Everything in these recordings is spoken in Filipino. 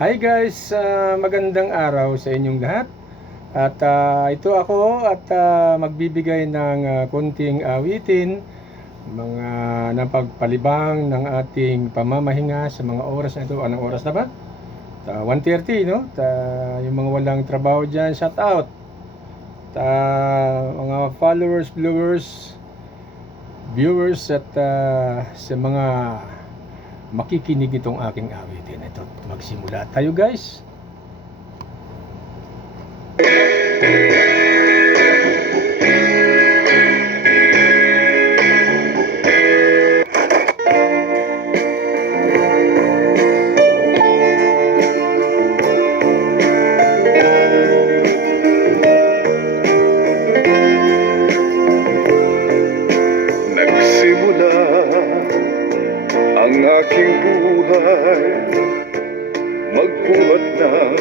Hi guys, magandang araw sa inyong lahat. At ito ako at magbibigay ng konting awitin, mga napagpalibang ng ating pamamahinga sa mga oras na ito. Anong oras na ba? 1:30, no? Yung mga walang trabaho dyan, shout out. Mga followers, viewers at sa mga makikinig itong aking awitin. Ito, magsimula tayo guys. Nagsimula ang aking buhay, magbuhat ng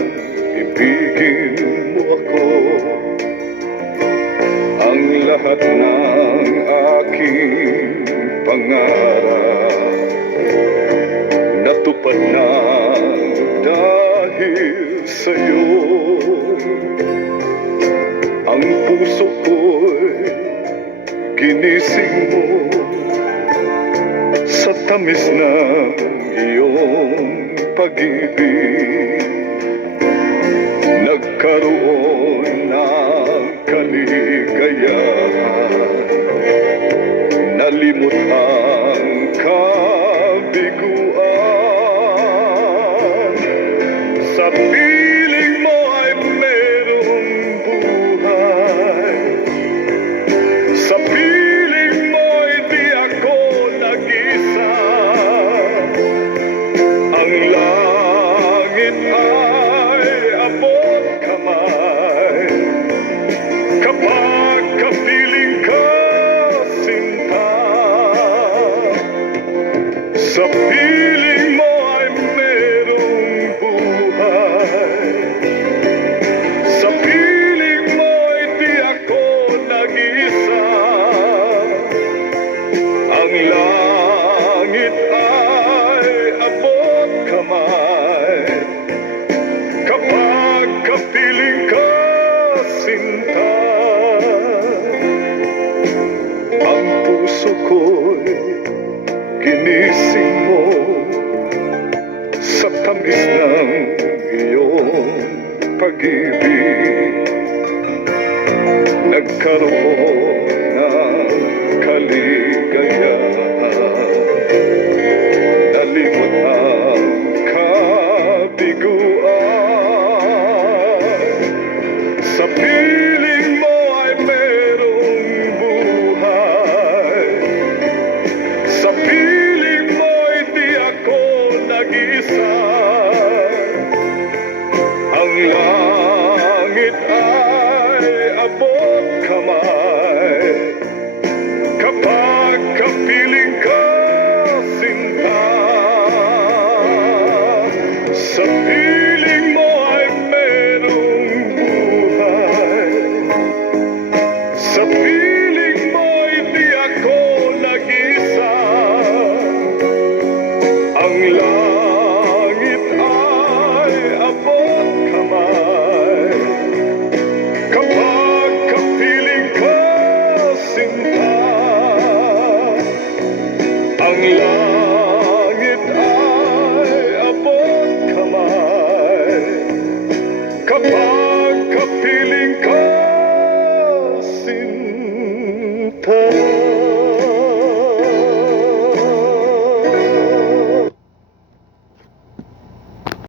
ibigin mo ako. Ang lahat ng aking pangarap natupad na dahil sa'yo. Ang puso ko'y ginising mo sa tamis ng iyong pag-ibig. Nagkaroon ng kaligayahan, nalimot ang kabiguan. Sa piling mo ay merong buhay, sa piling mo'y di ako nag-isa. Ang langit ay abot kamay kapag kapiling ka, sinta. Sa piling mo ay merong buhay, sa piling mo'y di ako nag-isa. Ang langit ay abot kamay kapag kapiling ka, sinta. Ang puso ko'y ginising mo sa tamis ng iyong pag-ibig. Nagkaroon ng kaligayahan, nalimot ang kabiguan. Sa piling mo ay merong buhay, sa piling mo'y di ako nag-isa. Ang langit ay abot kamay kapag kapiling ka, sinta. Sa piling mo ay merong buhay, sa piling mo'y di ako nag-isa. Ang langit ay abot kamay kapag kapiling ka, sinta. Ang langit ay abot kamay kapag kapiling ka, sinta.